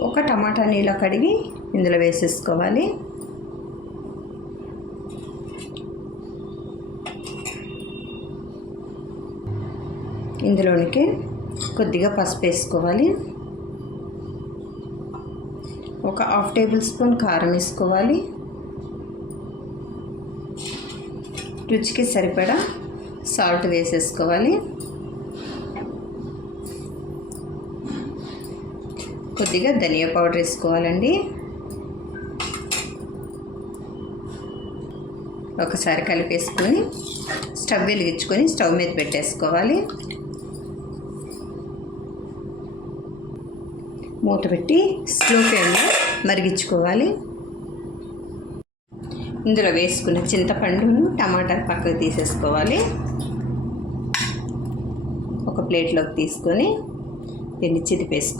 ఒక టమాటా నీళ్ళ కడిగి ఇందులో వేసేసుకోవాలి. ఇందులోనికి కొద్దిగా పసుపు వేసుకోవాలి. ఒక హాఫ్ టేబుల్ స్పూన్ కారం వేసుకోవాలి. రుచికి సరిపడా సాల్ట్ వేసేసుకోవాలి. కొద్దిగా ధనియా పౌడర్ వేసుకోవాలండి. ఒకసారి కలిపేసుకొని స్టవ్ వెలిగించుకొని స్టవ్ మీద పెట్టేసుకోవాలి. మూత పెట్టి స్లో ఫ్లేమ్లో మరిగించుకోవాలి. ఇందులో వేసుకున్న చింతపండును టమాటాలు పక్కకు తీసేసుకోవాలి. ఒక ప్లేట్లోకి తీసుకొని దీన్ని చిదిపేసుకోవాలి